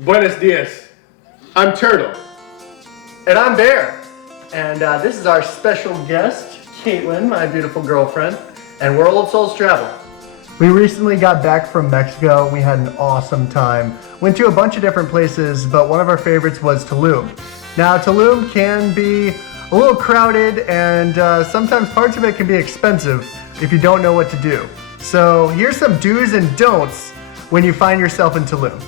Buenos dias. I'm Turtle. And I'm Bear. And this is our special guest, Caitlin, my beautiful girlfriend, and we're Old Souls Travel. We recently got back from Mexico. We had an awesome time. Went to a bunch of different places, but one of our favorites was Tulum. Now, Tulum can be a little crowded, and sometimes parts of it can be expensive if you don't know what to do. So here's some do's and don'ts when you find yourself in Tulum.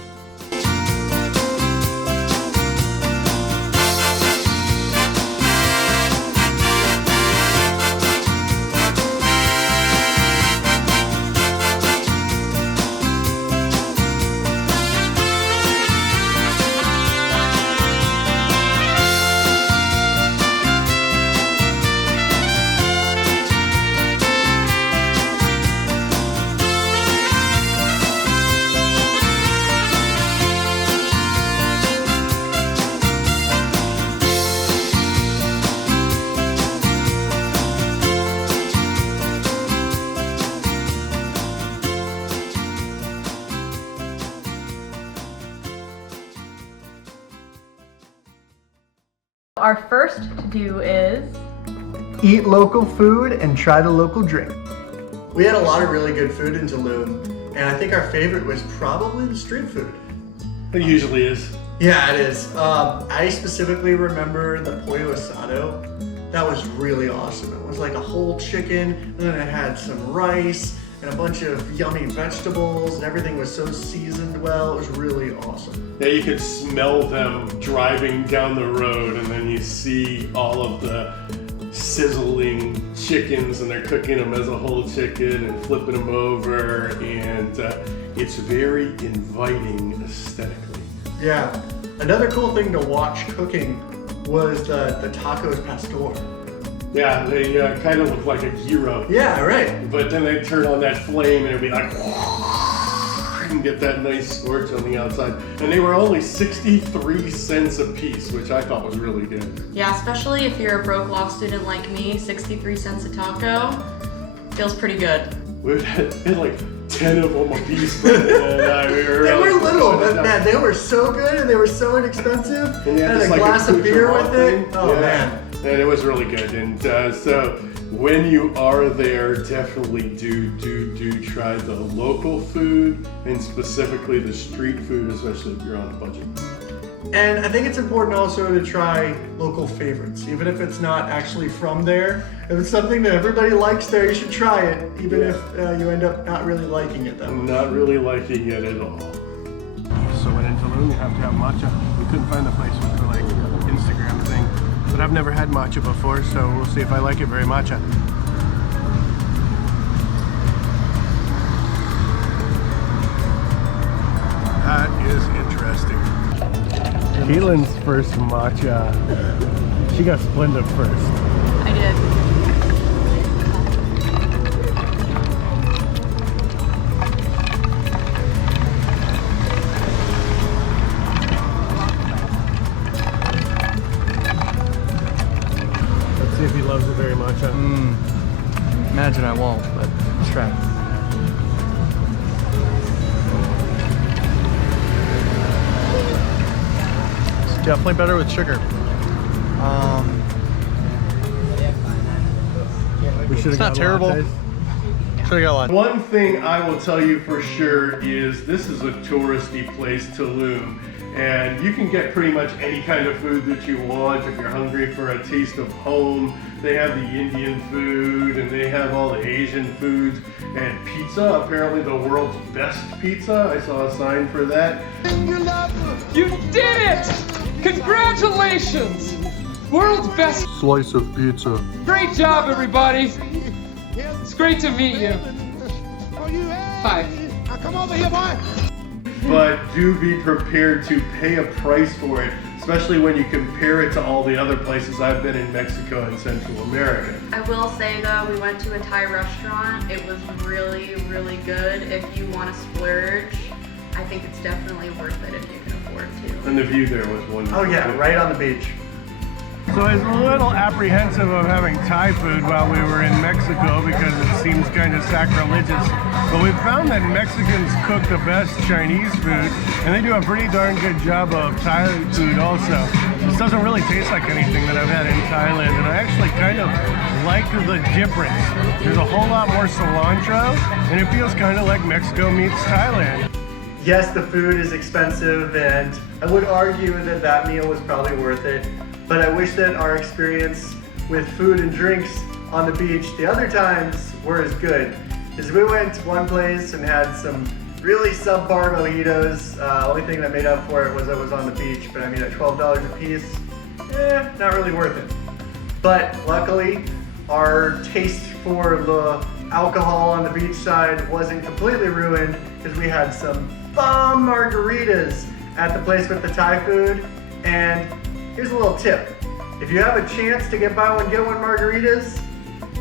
Our first to-do is eat local food and try the local drink. We had a lot of really good food in Tulum, and I think our favorite was probably the street food. It usually is. Yeah, it is. I specifically remember the pollo asado. That was really awesome. It was like a whole chicken, and then it had some rice and a bunch of yummy vegetables, and everything was so seasoned well. It was really awesome. Yeah, you could smell them driving down the road, and then you see all of the sizzling chickens, and they're cooking them as a whole chicken and flipping them over, and it's very inviting aesthetically. Yeah. Another cool thing to watch cooking was the tacos pastor. Yeah, they kind of look like a gyro. Yeah, right. But then they turn on that flame and it'd be like, and get that nice scorch on the outside. And they were only 63 cents a piece, which I thought was really good. Yeah, especially if you're a broke law student like me, 63 cents a taco feels pretty good. We had like 10 of them a piece. They were little, but man, they were so good and they were so inexpensive. And a glass of beer with it. Oh yeah. man. And it was really good. And so when you are there, definitely do try the local food, and specifically the street food, especially if you're on a budget. And I think it's important also to try local favorites, even if it's not actually from there. If it's something that everybody likes there, you should try it, even if you end up not really liking it that much. Not really liking it at all. So when in Tulum, you have to have matcha. We couldn't find the place for like Instagram thing, but I've never had matcha before, so we'll see if I like it very matcha. That is interesting. Caitlin's first matcha. She got Splenda first. I did. Let's see if he loves it very much. Imagine I won't, but let's try. It's definitely better with sugar. We should have It's not got terrible. lattes. Should have got a lot. One thing I will tell you for sure is this is a touristy place, Tulum, and you can get pretty much any kind of food that you want if you're hungry for a taste of home. They have the Indian food and they have all the Asian foods and pizza, apparently the world's best pizza. I saw a sign for that. You did it! Congratulations! World's best Slice of pizza. Great job, everybody! It's great to meet you. Hi. Come over here, boy. But do be prepared to pay a price for it, especially when you compare it to all the other places I've been in Mexico and Central America. I will say though, we went to a Thai restaurant. It was really, really good. If you want to splurge, I think it's definitely worth it if you can afford to. And the view there was wonderful. Oh yeah, right on the beach. So So I was a little apprehensive of having Thai food while we were in Mexico because it seems kind of sacrilegious. But we found that Mexicans cook the best Chinese food, and they do a pretty darn good job of Thai food also. This doesn't really taste like anything that I've had in Thailand, and I actually kind of like the difference. There's a whole lot more cilantro, and it feels kind of like Mexico meets Thailand. Yes, the food is expensive, and I would argue that that meal was probably worth it. But I wish that our experience with food and drinks on the beach the other times were as good. Because we went to one place and had some really subpar mojitos. Only thing that made up for it was I was on the beach, but I mean at $12 a piece, not really worth it. But luckily, our taste for the alcohol on the beachside wasn't completely ruined because we had some bomb margaritas at the place with the Thai food. And here's a little tip. If you have a chance to get buy one, get one margaritas,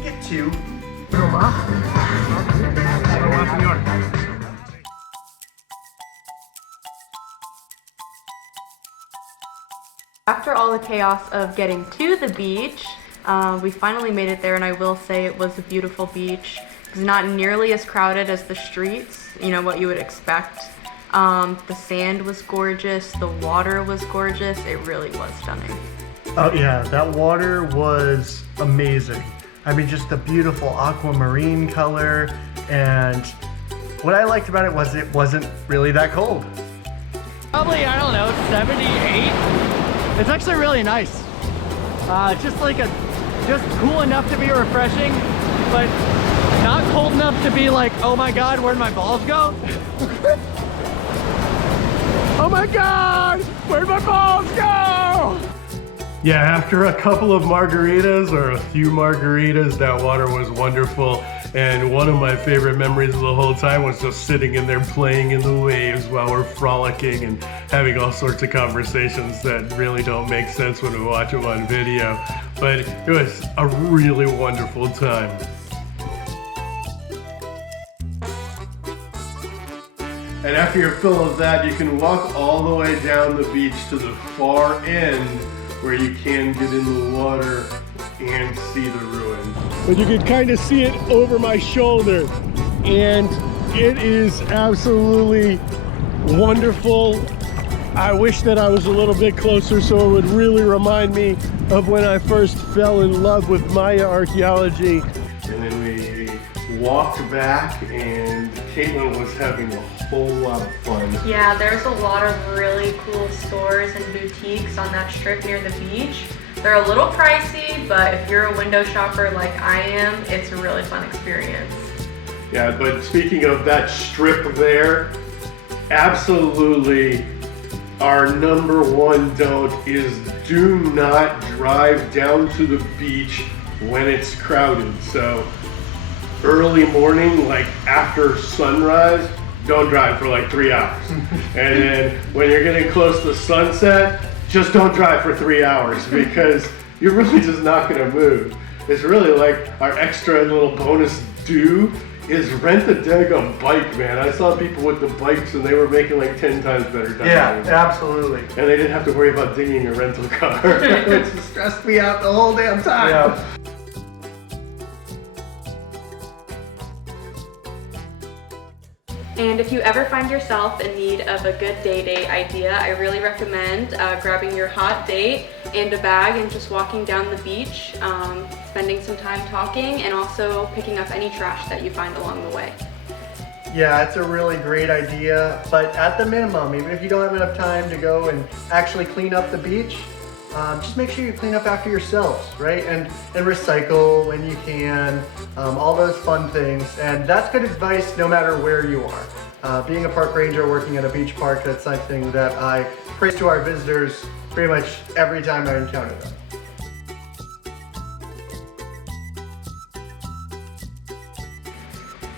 get two. After all the chaos of getting to the beach, we finally made it there, and I will say it was a beautiful beach. It's not nearly as crowded as the streets, you know, what you would expect. The sand was gorgeous, the water was gorgeous, it really was stunning. Oh yeah, that water was amazing. I mean, just the beautiful aquamarine color, and what I liked about it was it wasn't really that cold. Probably, I don't know, 78. It's actually really nice. Just cool enough to be refreshing, but not cold enough to be like, oh my God, where'd my balls go? Oh my God, where'd my balls go? Yeah, after a couple of margaritas, or a few margaritas, that water was wonderful. And one of my favorite memories of the whole time was just sitting in there playing in the waves while we're frolicking and having all sorts of conversations that really don't make sense when we watch them on video. But it was a really wonderful time. And after your fill of that, you can walk all the way down the beach to the far end where you can get in the water and see the ruin. But you can kind of see it over my shoulder, and it is absolutely wonderful. I wish that I was a little bit closer so it would really remind me of when I first fell in love with Maya archaeology. And then we walked back, and Caitlin was having a whole lot of fun. Yeah, there's a lot of really cool stores and boutiques on that strip near the beach. They're a little pricey, but if you're a window shopper like I am, it's a really fun experience. Yeah, but speaking of that strip there, absolutely our number one don't is do not drive down to the beach when it's crowded. So early morning, like after sunrise, don't drive for like 3 hours. And then when you're getting close to sunset, just don't drive for 3 hours because you're really just not gonna move. It's really like our extra little bonus due is rent a daggum bike, man. I saw people with the bikes and they were making like 10 times better time. Yeah, absolutely. And they didn't have to worry about dinging a rental car. It just stressed me out the whole damn time. Yeah. And if you ever find yourself in need of a good day date idea, I really recommend grabbing your hot date and a bag and just walking down the beach, spending some time talking, and also picking up any trash that you find along the way. Yeah, it's a really great idea, but at the minimum, even if you don't have enough time to go and actually clean up the beach, just make sure you clean up after yourselves, right? And recycle when you can, all those fun things. And that's good advice no matter where you are. Being a park ranger working at a beach park, that's something that I praise to our visitors pretty much every time I encounter them.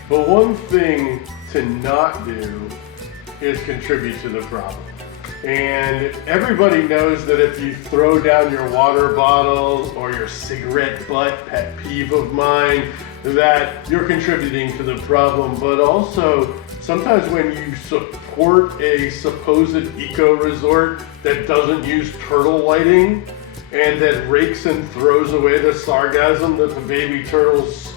But one thing to not do is contribute to the problem. And everybody knows that if you throw down your water bottle or your cigarette butt, pet peeve of mine, that you're contributing to the problem. But also, sometimes when you support a supposed eco resort that doesn't use turtle lighting, and that rakes and throws away the sargassum that the baby turtles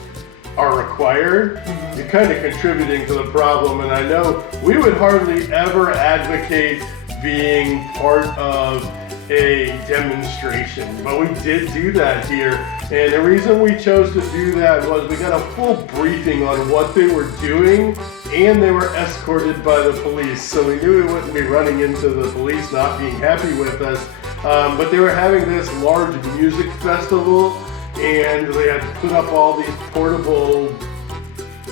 are required, you're kind of contributing to the problem. And I know we would hardly ever advocate being part of a demonstration, but we did do that here. And the reason we chose to do that was we got a full briefing on what they were doing, and they were escorted by the police. So we knew we wouldn't be running into the police not being happy with us. But they were having this large music festival, and they had put up all these portable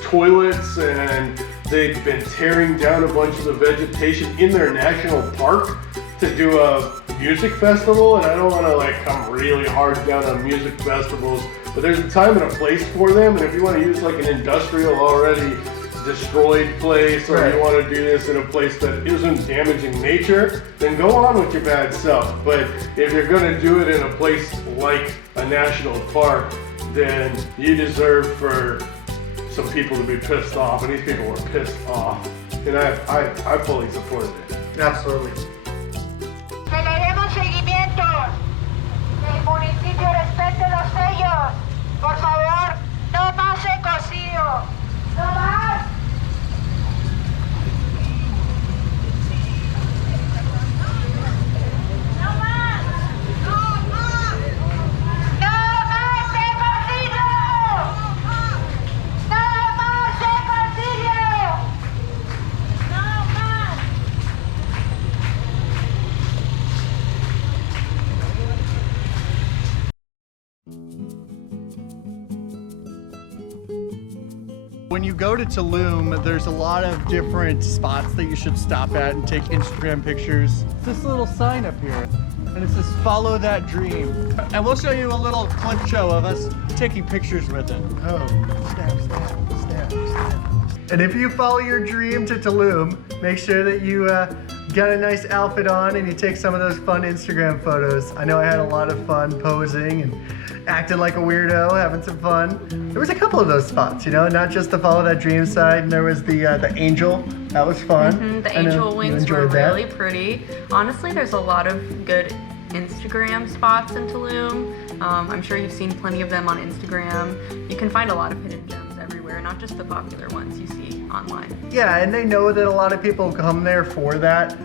toilets, and they'd been tearing down a bunch of the vegetation in their national park to do a music festival. And I don't want to like come really hard down on music festivals, but there's a time and a place for them. And if you want to use like an industrial already destroyed place, or you want to do this in a place that isn't damaging nature, then go on with your bad self. But if you're going to do it in a place like a national park, then you deserve for some people to be pissed off, and these people were pissed off, and I fully supported it. Absolutely. Que le demos seguimiento. El municipio respete los sellos. Por favor, no más ecocidio. No más. No más. No más. No más ecocidio. No más ecocidio. No más. When you go to Tulum, there's a lot of different spots that you should stop at and take Instagram pictures. It's this little sign up here, and it says "Follow that dream." And we'll show you a little clip show of us taking pictures with it. Oh, snap. And if you follow your dream to Tulum, make sure that you got a nice outfit on and you take some of those fun Instagram photos. I know I had a lot of fun posing and acting like a weirdo, having some fun. There was a couple of those spots, you know, not just the follow that dream side. And there was the angel. That was fun. The angel wings were really pretty. Honestly, there's a lot of good Instagram spots in Tulum. I'm sure you've seen plenty of them on Instagram. You can find a lot of hidden gems everywhere, not just the popular ones you see online. Yeah, and they know that a lot of people come there for that.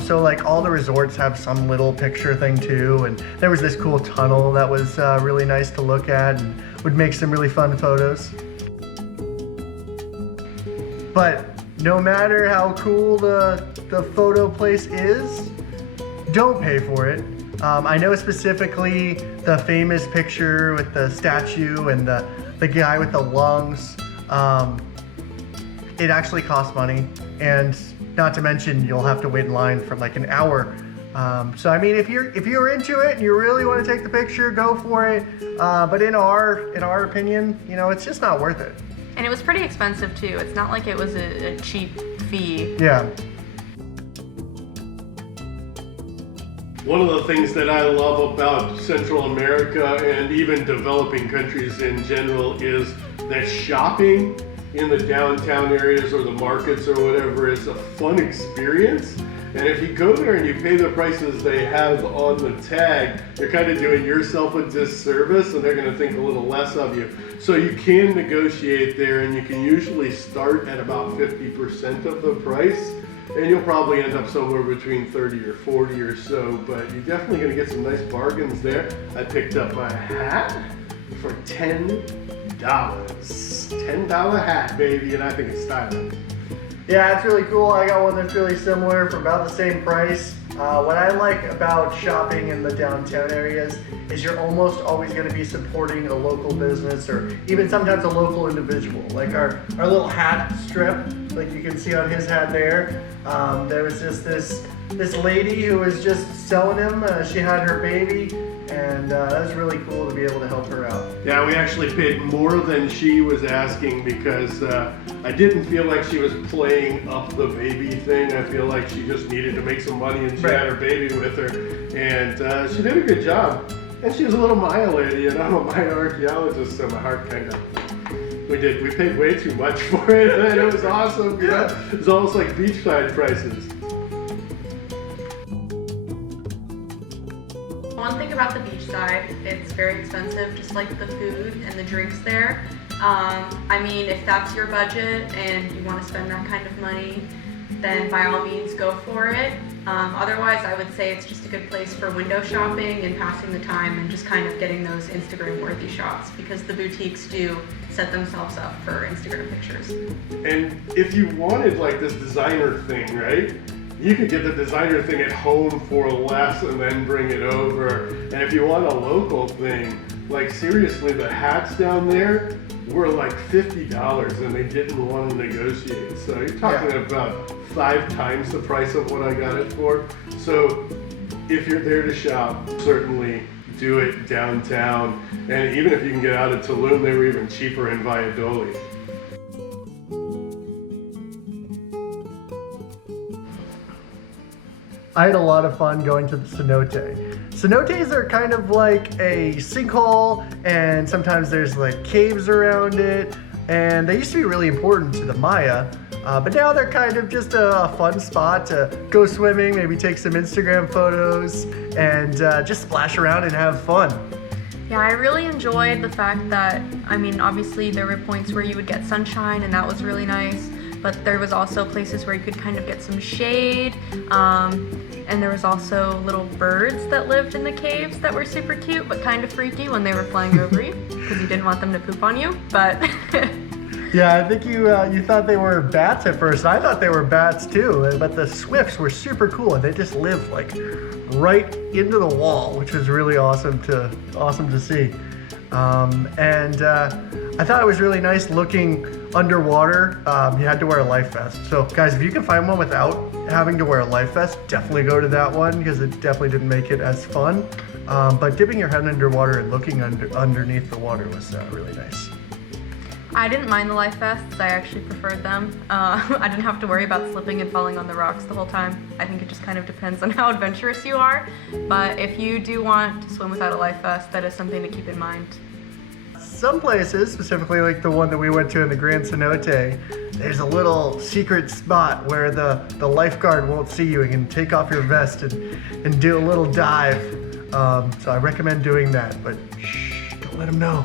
So like all the resorts have some little picture thing too. And there was this cool tunnel that was really nice to look at and would make some really fun photos. But no matter how cool the photo place is, don't pay for it. I know specifically the famous picture with the statue and the guy with the lungs. It actually costs money, and not to mention you'll have to wait in line for like an hour. So I mean, if you're into it and you really want to take the picture, go for it. But in our opinion, you know, it's just not worth it. And it was pretty expensive too. It's not like it was a cheap fee. Yeah. One of the things that I love about Central America and even developing countries in general is that shopping in the downtown areas or the markets or whatever is a fun experience. And if you go there and you pay the prices they have on the tag, you're kind of doing yourself a disservice, and they're going to think a little less of you. So you can negotiate there, and you can usually start at about 50% of the price. And you'll probably end up somewhere between 30 or 40 or so, but you're definitely gonna get some nice bargains there. I picked up a hat for $10. $10 hat, baby, and I think it's stylish. Yeah, it's really cool. I got one that's really similar for about the same price. What I like about shopping in the downtown areas is you're almost always going to be supporting a local business or even sometimes a local individual. Like our little hat strip, like you can see on his hat there. There was just this lady who was just selling him. She had her baby, and that was really cool to be able to help her out. Yeah, we actually paid more than she was asking because I didn't feel like she was playing up the baby thing. I feel like she just needed to make some money, and she had her baby with her, and she did a good job. And she was a little Maya lady, and I'm a Maya archaeologist, so my heart kind of... We paid way too much for it, and it was awesome, you know? It was almost like beachside prices. One thing about the beach side, it's very expensive, just like the food and the drinks there. I mean, if that's your budget and you want to spend that kind of money, then by all means go for it. Otherwise, I would say it's just a good place for window shopping and passing the time and just kind of getting those Instagram-worthy shots, because the boutiques do set themselves up for Instagram pictures. And if you wanted like this designer thing, right? You could get the designer thing at home for less and then bring it over. And if you want a local thing, like seriously, the hats down there were like $50 and they didn't want to negotiate. So you're talking about 5 times the price of what I got it for. So if you're there to shop, certainly do it downtown. And even if you can get out of Tulum, they were even cheaper in Valladolid. I had a lot of fun going to the cenote. Cenotes are kind of like a sinkhole, and sometimes there's like caves around it, and they used to be really important to the Maya, but now they're kind of just a fun spot to go swimming, maybe take some Instagram photos, and just splash around and have fun. Yeah, I really enjoyed the fact that, I mean, obviously there were points where you would get sunshine and that was really nice, but there was also places where you could kind of get some shade, and there was also little birds that lived in the caves that were super cute but kind of freaky when they were flying over you, because you didn't want them to poop on you, but... Yeah, I think you thought they were bats at first. I thought they were bats too, but the swifts were super cool, and they just lived like right into the wall, which was really awesome to see. And I thought it was really nice looking underwater. You had to wear a life vest. So guys, if you can find one without having to wear a life vest, definitely go to that one, because it definitely didn't make it as fun. But dipping your head underwater and looking underneath the water was really nice. I didn't mind the life vests, I actually preferred them. I didn't have to worry about slipping and falling on the rocks the whole time. I think it just kind of depends on how adventurous you are, but if you do want to swim without a life vest, that is something to keep in mind. Some places, specifically like the one that we went to in the Grand Cenote, there's a little secret spot where the lifeguard won't see you and can take off your vest and do a little dive. So I recommend doing that, but shh, don't let them know.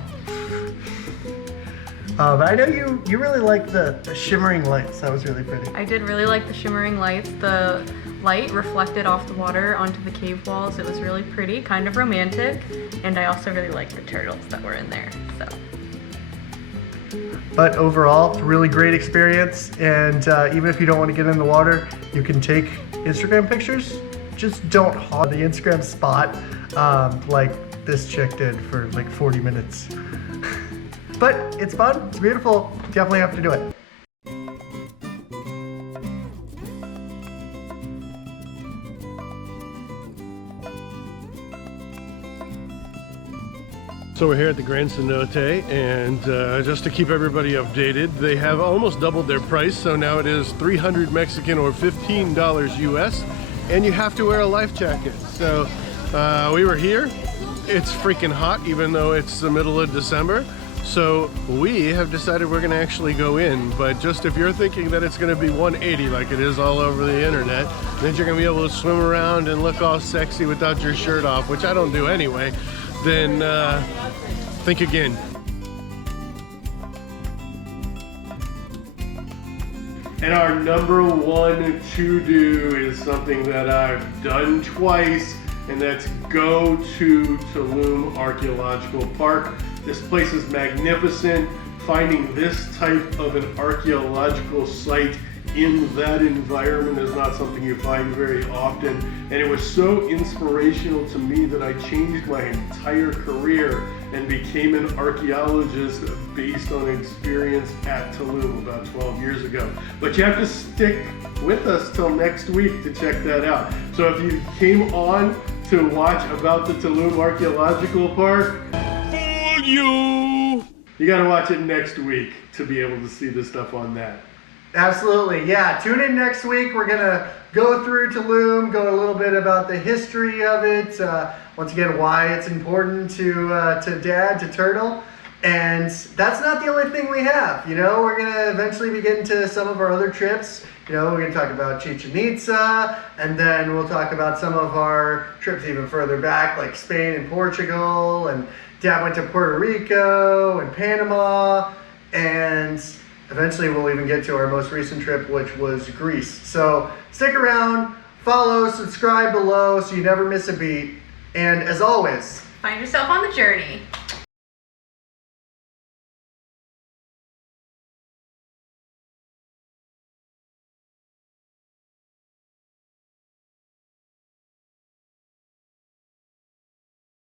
But I know you really like the shimmering lights. That was really pretty. I did really like the shimmering lights. The light reflected off the water onto the cave walls. It was really pretty, kind of romantic, and I also really liked the turtles that were in there. So. But overall, it's a really great experience, and even if you don't want to get in the water, you can take Instagram pictures. Just don't hog the Instagram spot like this chick did for like 40 minutes. But it's fun, it's beautiful, definitely have to do it. So we're here at the Grand Cenote, and just to keep everybody updated, they have almost doubled their price, so now it is 300 Mexican or $15 US, and you have to wear a life jacket. So we were here, it's freaking hot even though it's the middle of December. So we have decided we're gonna actually go in, but just if you're thinking that it's gonna be 180 like it is all over the internet, that you're gonna be able to swim around and look all sexy without your shirt off, which I don't do anyway, then think again. And our number one to-do is something that I've done twice, and that's go to Tulum Archaeological Park. This place is magnificent. Finding this type of an archaeological site in that environment is not something you find very often. And it was so inspirational to me that I changed my entire career and became an archaeologist based on experience at Tulum about 12 years ago. But you have to stick with us till next week to check that out. So if you came on to watch about the Tulum Archaeological Park, you gotta watch it next week to be able to see the stuff on that. Absolutely, yeah. Tune in next week. We're gonna go through Tulum, go a little bit about the history of it. Once again, why it's important to Dad, to Turtle. And that's not the only thing we have. You know, we're gonna eventually be getting to some of our other trips, You know, we're going to talk about Chichen Itza, and then we'll talk about some of our trips even further back, like Spain and Portugal, and Dad went to Puerto Rico and Panama, and eventually we'll even get to our most recent trip, which was Greece. So stick around, follow, subscribe below so you never miss a beat, and as always, Find yourself on the journey.